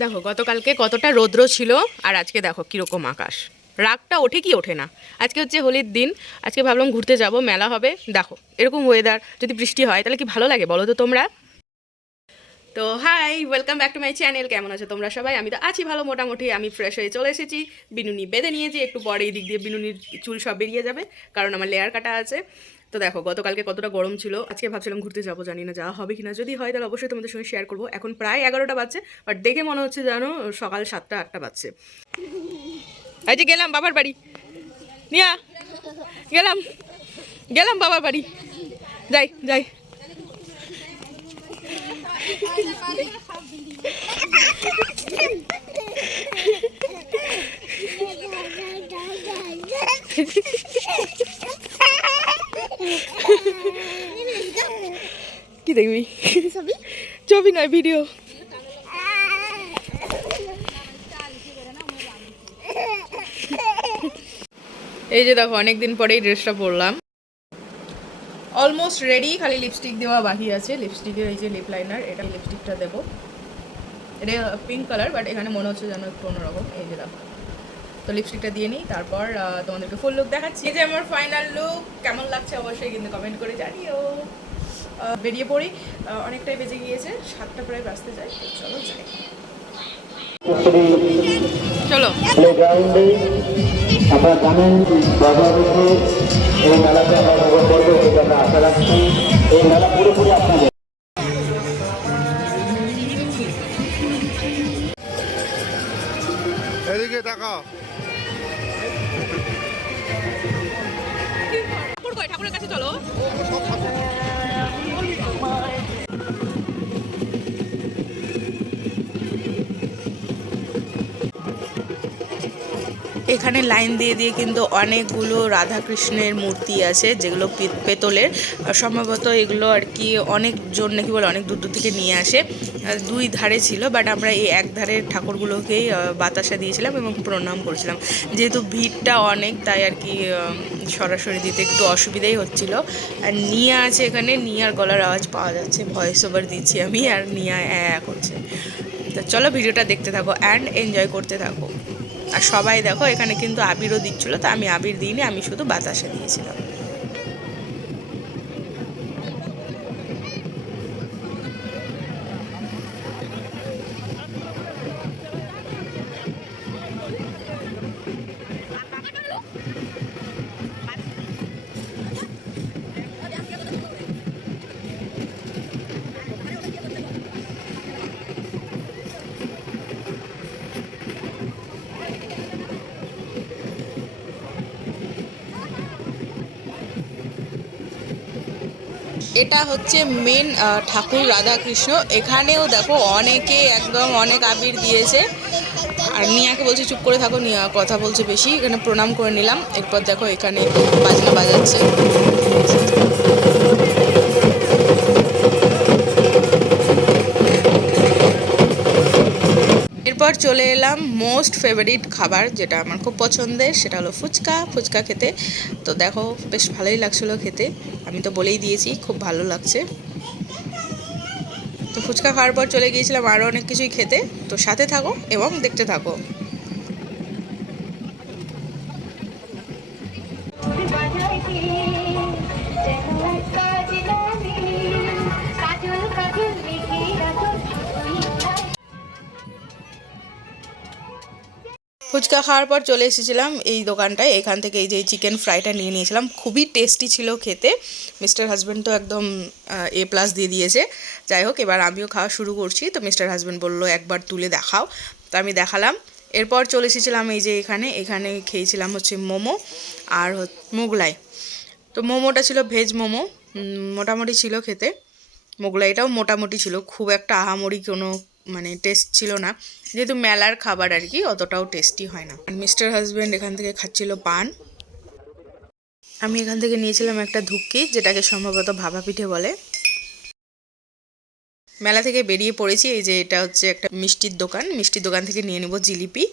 দেখো, গতকালকে কতটা রৌদ্র ছিল আর আজকে দেখো কীরকম আকাশ। রাগটা ওঠে কি ওঠে না। আজকে হচ্ছে হোলির দিন, আজকে ভাবলাম ঘুরতে যাব, মেলা হবে। দেখো, এরকম ওয়েদার যদি বৃষ্টি হয়, তাহলে কি ভালো লাগে বলো তো তোমরা? তো hi welcome back to my channel কেমন আছো তোমরা সবাই? আমি তো আছি ভালো মোটামুটি। আমি ফ্রেশ হয়ে চলে এসেছি। বিনুনি বেঁধে নিয়েছি। একটু পরে এই দিক দিয়ে বিনুনির চুল সব বেরিয়ে যাবে, কারণ আমার লেয়ার কাটা আছে। তো দেখো, গতকালকে কতটা গরম ছিল। আজকে ভাবছিলাম ঘুরতে যাব, জানি না যাওয়া হবে কিনা। যদি হয় তাহলে অবশ্যই তোমাদের সঙ্গে শেয়ার করব। এখন প্রায় এগারোটা বাজছে বাট দেখে মনে হচ্ছে জানো সকাল সাতটা, আটটা বাজছে। এই যে গেলাম বাবার বাড়ি। নিয়া, গেলাম। গেলাম বাবার বাড়ি। যাই যাই। কি দেখবি? ছবি নয় ভিডিও এই যে দেখো অনেকদিন পরেই ড্রেসটা পরলাম। অলমোস্ট রেডি খালি লিপস্টিক দেওয়া বাকি আছে। লিপস্টিকের এই যে লিপ লাইনার এটা লিপস্টিকটা দেবো। এটা পিঙ্ক কালার বাট এখানে মনে হচ্ছে যেন একটু অন্যরকম। এই যে দেখো। তো লিপস্টিকটা দিয়ে নিই, তারপর তোমাদেরকে ফুল লুক দেখাচ্ছি। এই যে আমার ফাইনাল লুক কেমন লাগছে অবশ্যই কিন্তু কমেন্ট করে জানিও। বেরিয়ে পড়ি। অনেকটাই বেজে গিয়েছে, সাতটা প্রায় বাজতে যায় চলো যাই। চলো। জানেন এই মেলাতে আমরা রাখছি এই মেলা পুরোপুরি আপনাদের। এদিকে তাকাও। ঠাকুরের কাছে চলো। এখানে লাইন দিয়ে দিয়ে কিন্তু অনেকগুলো রাধাকৃষ্ণের মূর্তি আছে, যেগুলো পেতলের। সম্ভবত এগুলো আর কি অনেকজন নাকি বলে অনেক দূর দূর থেকে নিয়ে আসে। দুই ধারে ছিল বাট আমরা এই এক ধারের ঠাকুরগুলোকেই বাতাসা দিয়েছিলাম এবং প্রণাম করেছিলাম। যেহেতু ভিড়টা অনেক, তাই আর কি সরাসরি দিতে একটু অসুবিধাই হচ্ছিল। আর নিয়া আছে এখানে, নিয়ার গলার আওয়াজ পাওয়া যাচ্ছে। ভয়েস ওভার দিচ্ছি আমি, আর নিয়া করছে। তা চলো ভিডিওটা দেখতে থাকো অ্যান্ড এনজয় করতে থাকো। আর সবাই দেখো এখানে কিন্তু আবিরও দিচ্ছিল। তো আমি আবির দিইনি, আমি শুধু বাতাসা দিয়েছিলাম। এটা হচ্ছে মেন ঠাকুর রাধাকৃষ্ণ। এখানেও দেখো অনেকে একদম অনেক আবির দিয়েছে। আর নিয়াকে বলছে, চুপ করে থাকো, নিয়া কথা বলছে বেশি। এখানে প্রণাম করে নিলাম। এরপর দেখো এখানে বাজনা বাজাচ্ছে। এরপর চলে এলাম মোস্ট ফেভারিট খাবার যেটা আমার খুব পছন্দের, সেটা হলো ফুচকা। ফুচকা খেতে, তো দেখো বেশ ভালোই লাগছিল খেতে। আমি তো বলেই দিয়েছি, খুব ভালো লাগছে। তো ফুচকা খাওয়ার পর চলে গিয়েছিলাম আরও অনেক কিছুই খেতে। তো সাথে থাকো এবং দেখতে থাকো। কাজল ফুচকা খাওয়ার পর চলে এসেছিলাম এই দোকানটায়। এখান থেকে এই যে চিকেন ফ্রাইটা নিয়ে নিয়েছিলাম। খুবই টেস্টি ছিল খেতে। মিস্টার হাজব্যান্ড তো একদম এ প্লাস দিয়ে দিয়েছে। যাই হোক, এবার আমিও খাওয়া শুরু করছি। তো মিস্টার হাজব্যান্ড বলল, একবার তুলে দেখাও। তো আমি দেখালাম। এরপর চলে এসেছিলাম এই যে এখানে। এখানে খেয়েছিলাম হচ্ছে মোমো আর মোগলাই। তো মোমোটা ছিল ভেজ মোমো। মোটামুটি ছিল খেতে। মোগলাইটাও মোটামুটি ছিল। খুব একটা আহামরি কোনো মানে টেস্ট ছিল না। যেহেতু মেলার খাবার আর কি, অতটাও টেস্টি হয় না। আর মিস্টার হাজব্যান্ড এখান থেকে খাচ্ছিল পান। আমি এখান থেকে নিয়েছিলাম একটা ধুক্কি যেটাকে সম্ভবত ভাবা পিঠে বলে। মেলা থেকে বেরিয়ে পড়েছি, এই যে এটা হচ্ছে একটা মিষ্টির দোকান। মিষ্টির দোকান থেকে নিয়ে নেব জিলিপি।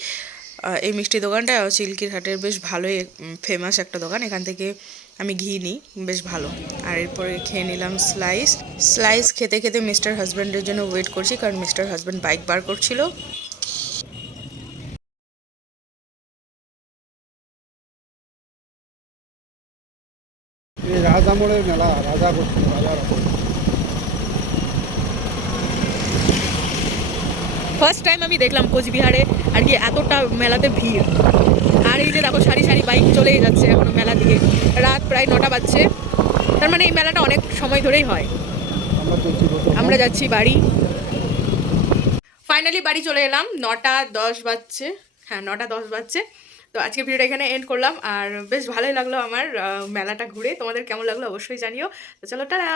এই মিষ্টি দোকানটা চিল্কির হাটের বেশ ভালোই ফেমাস একটা দোকান। এখান থেকে আমি ঘি নিই, বেশ ভালো। আর এরপরে খেয়ে নিলাম স্লাইস স্লাইস খেতে খেতে মিস্টার হাজব্যান্ডের জন্য ওয়েট করছি, কারণ মিস্টার হাজব্যান্ড বাইক বার করছিল। রাজা মোড়ের মেলা, রাজা করছিল রাজার ফার্স্ট টাইম আমি দেখলাম কোচবিহারে, আর কি এতটা মেলাতে ভিড়। আর এই যে দেখো, সারি সারি বাইক চলেই যাচ্ছে এখনও মেলা দিকে। রাত প্রায় নটা বাজছে। তার মানে এই মেলাটা অনেক সময় ধরেই হয়। আমরা যাচ্ছি বাড়ি। ফাইনালি বাড়ি চলে এলাম। নটা দশ বাজছে। হ্যাঁ নটা দশ বাজছে। তো আজকে ভিডিওটা এখানে এন্ড করলাম। আর বেশ ভালোই লাগল আমার মেলাটা ঘুরে। তোমাদের কেমন লাগল অবশ্যই জানিও। তো চলো টাটা!